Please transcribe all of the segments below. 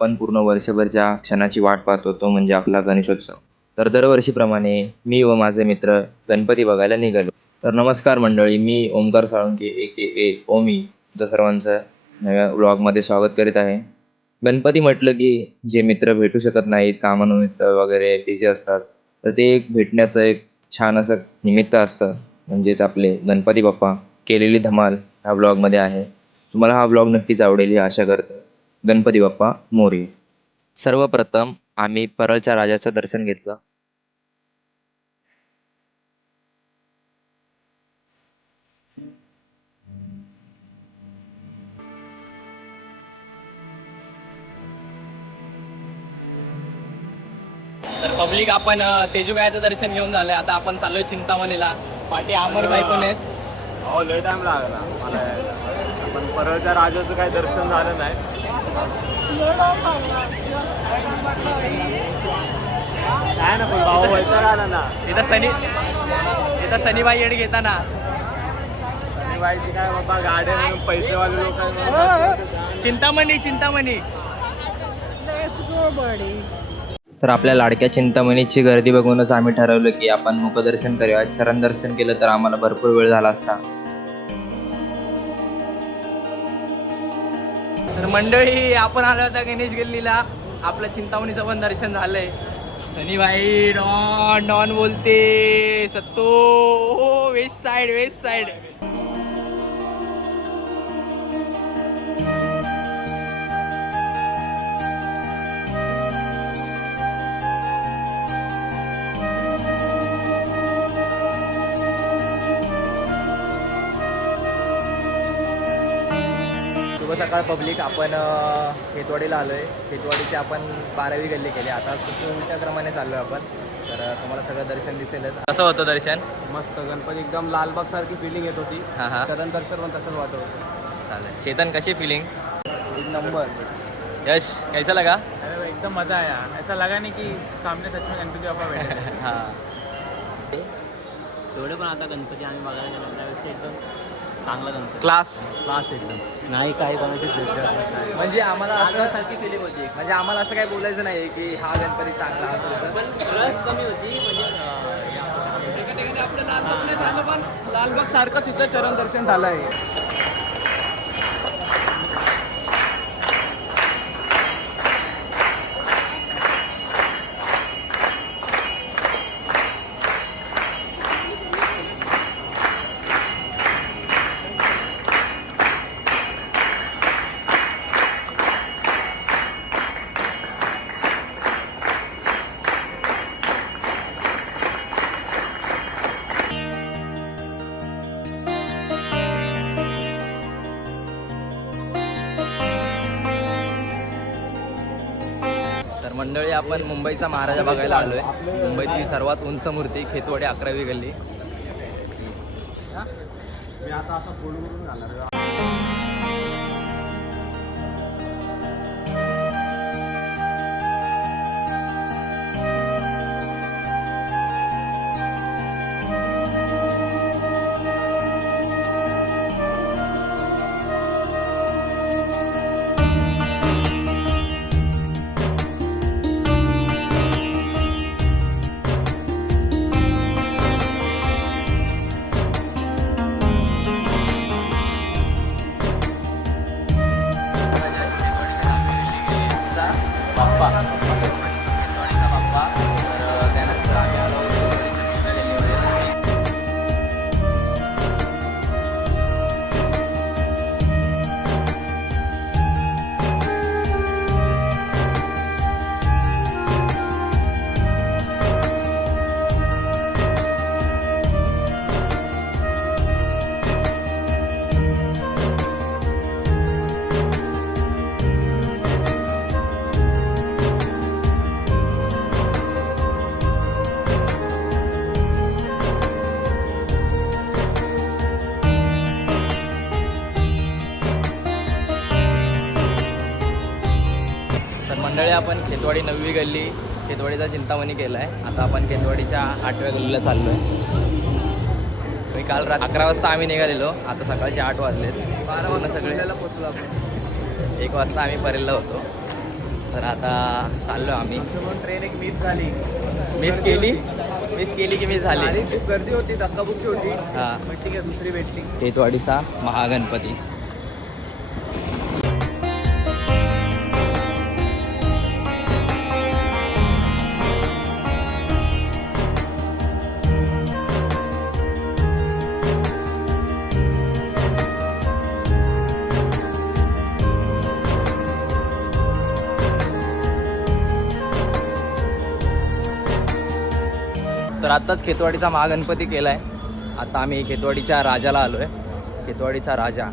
आपण पूर्ण वर्षभर ज्या क्षणाची वाट पाहतो तो म्हणजे आपला गणेशोत्सव. तर दरवर्षीप्रमाणे मी व माझे मित्र गणपती बघायला निघालो. तर नमस्कार मंडळी, मी ओमकार साळुंके ए ओमी तुमचं सर्वांचं नव्या व्लॉगमध्ये स्वागत करीत आहे. गणपती म्हटलं की जे मित्र भेटू शकत नाहीत, कामानिमित्त वगैरे बिझी असतात, तर ते एक भेटण्याचं एक छान असं निमित्त असतं. म्हणजेच आपले गणपती बाप्पा. केलेली धमाल ह्या व्लॉगमध्ये आहे. तुम्हाला हा व्लॉग नक्कीच आवडेल ही आशा करतो. गणपती बाप्पा मोरया. सर्वप्रथम आम्ही परळच्या राजाचं दर्शन घेतलं. तर पब्लिक आपण तेजूबाईचं दर्शन घेऊन झालंय. आता आपण चाललोय चिंतामणीला. पाठी अमरबाई पण आहेत. हो, लय टाइम लागला मला यायला. पण परळच्या राजाचं काही दर्शन झालं नाही. काय ना, पण भाऊ वैतर आला ना. इथं सनीबाई येड घेताना बाईची काय बाबा, गाड्या म्हणून पैसेवाले लोक. चिंतामणी तर आपल्या लाडक्या चिंतामणीची गर्दी बघूनच आम्ही ठरवलं की आपण मुखदर्शन करूया. चरण दर्शन केलं तर आम्हाला भरपूर वेळ झाला असता. तर मंडळी, आपण आलो होता गणेश गल्लीला. आपलं चिंतामणीचं पण दर्शन झालंय. सनीबाई डॉन बोलते. सत्तो वेस्ट साइड. शुभ सकाळ पब्लिक. आपण खेतवाडीला आलो आहे. खेतवाडीची आपण 12वी गल्ली केली. आता उलट्या क्रमाने चाललो आहे आपण. तर तुम्हाला सगळं दर्शन दिसेलच. कसं होतं दर्शन? मस्त. गणपती एकदम लालबाग सारखी फिलिंग येत होती. हा. चरण दर्शन पण तसंच वाटत होतं. चालेल. चेतन, कशी फिलिंग? एक नंबर. यश, कैसा लगा? एकदम मजा आया. ऐसा लगा नहीं की सामने सच में गणपती बाप्पा बैठे. हा. जेवढे पण आता गणपती आम्ही बघायला गेलो त्यापेक्षा एकदम चांगला गणपती, क्लास. एकदम नाही काही कोणाची म्हणजे आम्हाला असं सारखी फिलिंग होती. म्हणजे आम्हाला असं काही बोलायचं नाही की हा गणपती चांगला असतो. पण रश कमी होती म्हणजे आपलं लालबाग नाही झालं, पण लालबाग सारखंच इथं चरण दर्शन झालं आहे. तर मंडळी, आपण मुंबईचा महाराजा बघायला आलोय. मुंबईतली सर्वात उंच मूर्ती, खेतवाडी 11वी गल्ली. मी आता असं फोडून घालणार. मंडळी, आपण खेतवाडी 9वी गल्ली, खेतवाडीचा चिंतामणी केला आहे. आता आपण खेतवाडीच्या 8व्या गल्लीला चाललो आहे. मी काल 11 वाजता आम्ही निघालेलो. आता सकाळचे 8 वाजलेत. 12 वाजता सगळ्याला पोचलो आपण. 1 वाजता आम्ही परेलला होतो. तर आता चाललो आम्ही. म्हणून ट्रेन एक मिस झाली. मिस केली की मिस झाली. आणि खूप गर्दी होती, धक्काबुक्की होती. हा. पण ठीक आहे, दुसरी भेटली. खेतवाडीचा महागणपती. तर आत्ताच खेतवाडीचा महागणपती केलाय. आता आम्ही खेतवाडीच्या राजाला आलोय. खेतवाडीचा राजा.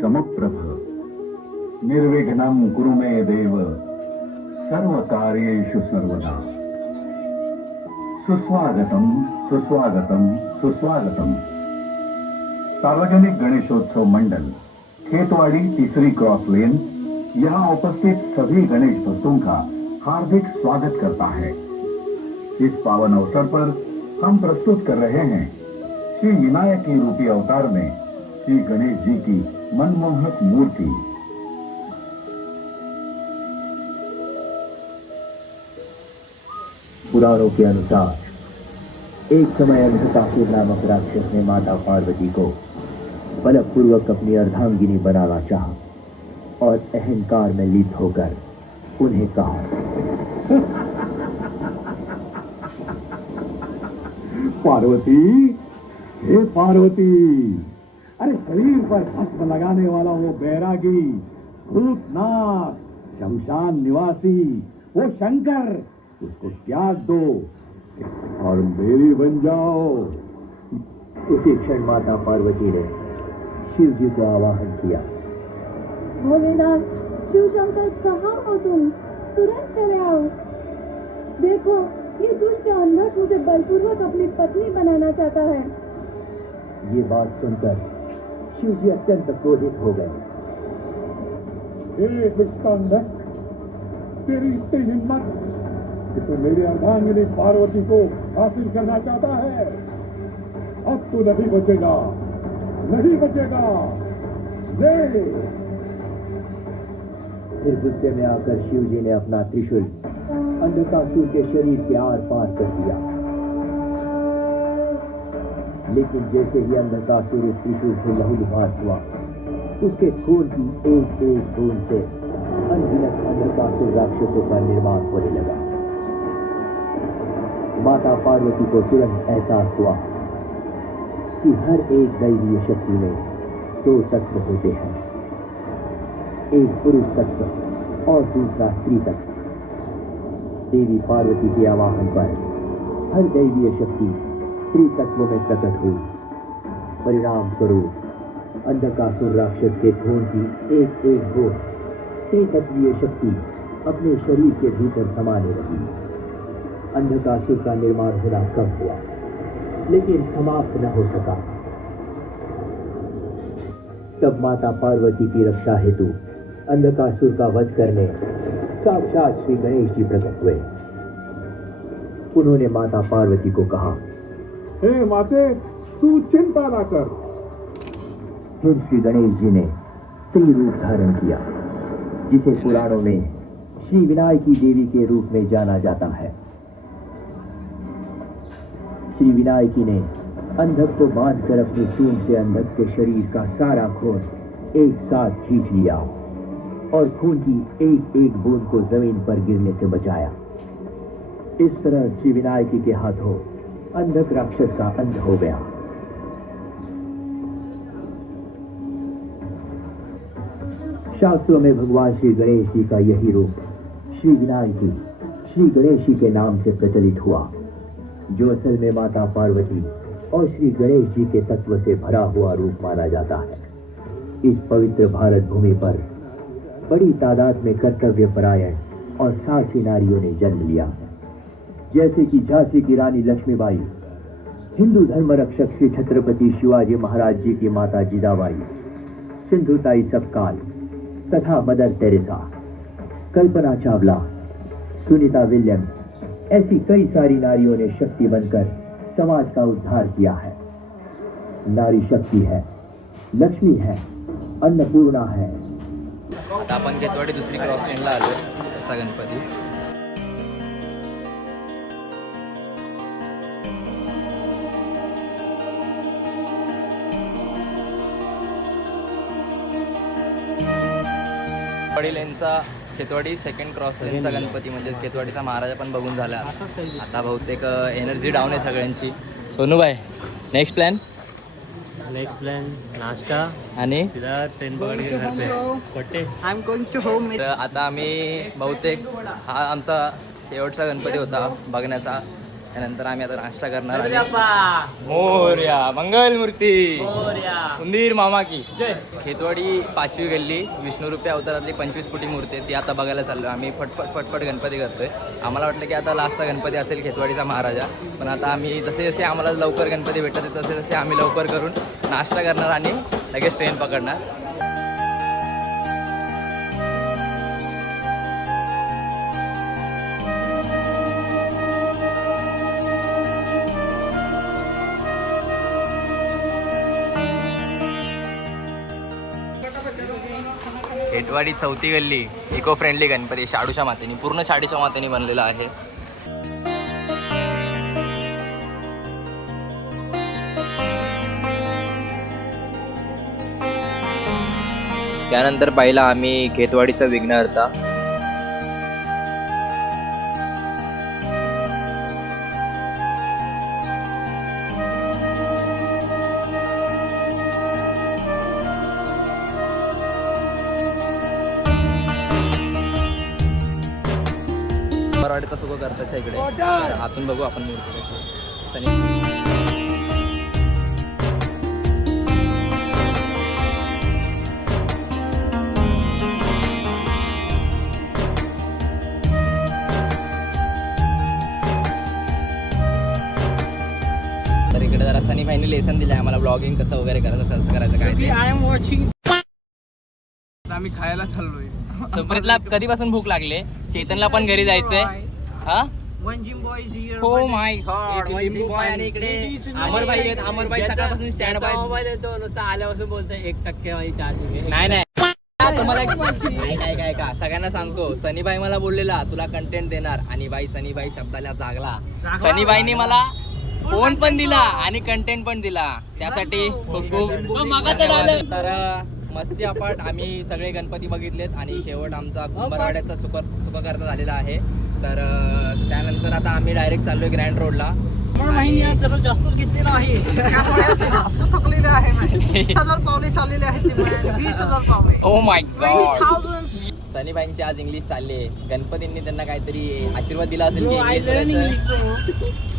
समप्रभ निर्विघ्नं कुरु मे देव सर्वकार्येषु सर्वदा. सुस्वागतम सुस्वागतम सुस्वागतम. सार्वजनिक गणेशोत्सव मंडल खेतवाड़ी तीसरी क्रॉस लेन यहाँ उपस्थित सभी गणेश भक्तों का हार्दिक स्वागत करता है. इस पावन अवसर पर हम प्रस्तुत कर रहे हैं श्री विनायक की रूपी अवतार में श्री गणेश जी की मनमोहक मूर्ति. पुराणों के अनुसार एक समय अंधकासुर नामक राक्षस ने माता पार्वती को बलपूर्वक अपनी अर्धांगिनी बनाना चाहा और अहंकार में लिप्त होकर उन्हें कहा, पार्वती, हे पार्वती, अरे शरीर पर भस्म लगाने वाला वो बैरागी, भूतनाथ, शमशान निवासी, वो शंकर, उसको त्याग दो और मेरी बन जाओ. उसी क्षण माता पार्वती ने शिव जी को आवाहन किया. भोलेनाथ, शिव शंकर, कहाँ हो तुम? तुरंत चले आओ. देखो, ये दुष्ट अंधक मुझे बलपूर्वक अपनी पत्नी बनाना चाहता है. ये बात सुनकर शिव जी अत्यंत क्रोधित हो गए. हे दुष्टांधक, तेरी इतनी हिम्मत कि तू मेरी अर्धांगिनी पार्वती को हासिल करना चाहता है. अब तू नहीं बचेगा, नहीं बचेगा. ले. फिर गुस्से में आकर शिव जी ने अपना त्रिशूल अंधकासुर के शरीर के आर पार कर दिया. लेकिन जैसे ही अंधकासुर उस त्रिशूल से लहूलुहान हुआ, उसके खून की एक एक बूंद से अनगिनत अंधकासुर राक्षसों का निर्माण होने लगा. माता पार्वती को तुरंत एहसास हुआ कि हर एक दैवीय शक्ति में दो तत्व होते हैं, एक पुरुष तत्व और दूसरा स्त्री तत्व. देवी पार्वती के आवाहन पर हर दैवीय शक्ति स्त्री तत्व में प्रकट हुई. परिणाम स्वरूप अंधकासुर राक्षस के खून की एक एक बूंद स्त्री तत्वीय शक्ति अपने शरीर के भीतर समाने लगी. अंधकासुर का निर्माण होना कम हुआ, लेकिन समाप्त न हो सका. तब माता पार्वती की रक्षा हेतु अंधकासुर का वध करने साक्षात श्री गणेश जी प्रकट हुए. उन्होंने माता पार्वती को कहा, हे माते, तू चिंता ना कर. फिर श्री गणेश जी ने स्त्री रूप धारण किया, जिसे पुराणों में श्री विनायकी देवी के रूप में जाना जाता है. श्री विनायकी ने अंधक को बांधकर अपनी चूंड से अंधक के शरीर का सारा खून एक साथ खींच लिया और खून की एक एक बूंद को जमीन पर गिरने से बचाया। इस तरह श्री विनायकी के हाथों अंधक राक्षस का अंत हो गया। शास्त्रों में भगवान श्री गणेश जी का यही रूप श्री विनायकी, श्री गणेश जी के नाम से प्रचलित हुआ, जो असल में माता पार्वती और श्री गणेश जी के तत्व से भरा हुआ रूप माना जाता है। इस पवित्र भारत भूमि पर बड़ी तादाद में कर्तव्यपरायण और साहसी नारियों ने जन्म लिया, जैसे कि झांसी की रानी लक्ष्मीबाई, हिंदू धर्म रक्षक श्री छत्रपति शिवाजी महाराज जी की माता जिजाबाई, सिंधुताई सपकाल तथा mother Teresa, Kalpana Chawla, Sunita Williams, ऐसी कई सारी नारियों ने शक्ति बनकर समाज का उद्धार किया है। नारी शक्ति है, लक्ष्मी है, अन्नपूर्णा है। आता आपण घेतवाडी दुसरी क्रॉस लेनला आलो, त्याचा गणपती. खेतवाडी लेनचा खेतवाडी सेकंड क्रॉस लेनचा गणपती म्हणजेच खेतवाडीचा महाराजा पण बघून झाला. आता बहुतेक एनर्जी डाऊन आहे सगळ्यांची. सोनूबाई नेक्स्ट प्लॅन नेक्स्ट प्लान नाश्ता आणि सीधा ट्रेन पकड़ के घर पे पट्टे I am going to home. तर आता आम्ही बहुतेक हा आमचा शेवटचा गणपती होता बघण्याचा. त्यानंतर आम्ही आता नाश्ता करणार. मोरया मंगल मूर्ती उंदीर मामा की जय. खेतवाडी 5वी गल्ली विष्णुरूपी अवतारातली 25 फुटी मूर्ती आहे, ती आता बघायला चाललो. आम्ही फटफट गणपती करतोय. आम्हाला वाटलं की आता लास्टचा गणपती असेल खेतवाडीचा महाराजा, पण आता आम्ही जसे जसे आम्हाला लवकर गणपती भेटत आहेत तसे तसे आम्ही लवकर करून नाश्ता करणार आणि लगेच ट्रेन पकडणार. खेतवाडी 4थी गल्ली इको फ्रेंडली गणपती शाडूच्या मातेने, पूर्ण शाडूच्या मातेने बनलेला आहे. त्यानंतर पाहिला आम्ही खेतवाडीचा विघ्नहर्ता. मराठीचा सुख करताच्या इकडे आतून बघू आपण मूर्ती कशी. तर इकडे जरा सनी भाईने लेसन दिलं आम्हाला ब्लॉगिंग कसं वगैरे करायचं काय ते. I am watching. आम्ही खायला चाललोय. संप्रीतला कधीपासून भूक लागले. चेतनला पण घरी जायचंय. हा हो माय गॉड बॉय. आणि इकडे अमरभाई आहेत. अमरभाई सकाळपासून स्टँड बाय मोबाईल येतो नुसतं आल्यापासून बोलतोय 1% माझी चार्ज. नाही तुम्हाला काय का सगळ्यांना सांगतो. सनीबाई मला बोललेला तुला कंटेंट देणार, आणि बाई सनीबाई शब्दाला जागला. सनीबाईने मला फोन पण दिला आणि कंटेंट पण दिला, त्यासाठी खूप खूप. तर मस्ती अपाट आम्ही सगळे गणपती बघितलेत आणि शेवट आमचा कुंभारवाड्याचा सुखकर्ता झालेला आहे. तर त्यानंतर आता आम्ही डायरेक्ट चाललोय ग्रँड रोडला. जरा जास्तच घेतलेला आहे, जास्त थकलेलं आहे. 20,000 पावले चाललेले आहेत. 20,000 पावले. Oh my God. सनीबाईंची आज इंग्लिश चालले. गणपतींनी त्यांना काहीतरी आशीर्वाद दिला असेल.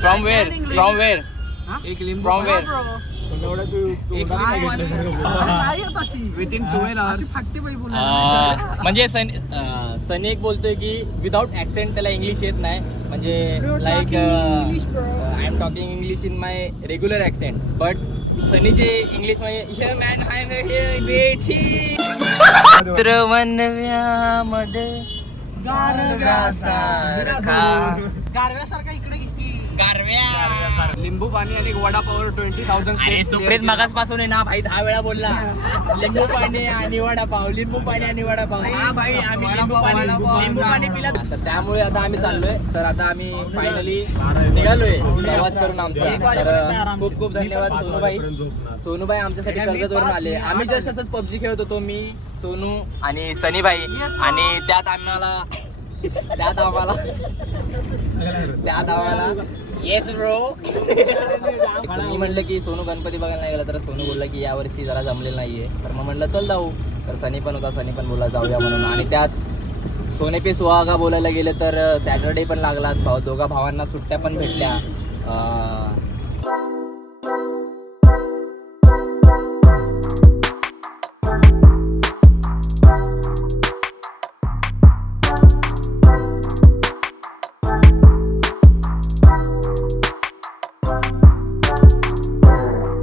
From where within 12 hours. म्हणजे सनी एक बोलतोय की विदाउट ऍक्सेंट त्याला इंग्लिश येत नाही. म्हणजे like I am talking English in my regular accent, but सनीचे इंग्लिश मध्ये मॅन हाय बेठी मनव्यामध्ये गारव्यासारखा इकडे गारव्या लिंबू पाणी आणि वडापाव 20,000 अरे सुप्रीत मगासपासून आहे ना भाई 10 वेळा बोलला. लिंबू पाणी आणि वडापाव, लिंबू पाणी आणि वडापाव. हा भाई आम्ही लिंबू पाणी पिला. त्यामुळे आता आम्ही चाललोय. तर आता आम्ही फायनली निघालोय प्रवास करून आमचा. तर खूप खूप धन्यवाद सोनूबाई. सोनूबाई आमच्यासाठी कर्जतवरून आले. आम्ही जस्ट असंच PUBG खेळत होतो. मी सोनू आणि सनीभाई आणि त्यात आम्हाला येस ब्रो. मी म्हटलं की सोनू गणपती बघायला नाही गेला, तर सोनू बोलला की यावर्षी जरा जमलेलं नाहीये. तर मग म्हटलं चल जाऊ. तर सनी पण होता, सनी पण बोलला जाऊया म्हणून. आणि त्यात सोने पे सुहागा बोलायला गेले तर सॅटर्डे पण लागला. दोघा भावांना सुट्ट्या पण भेटल्या.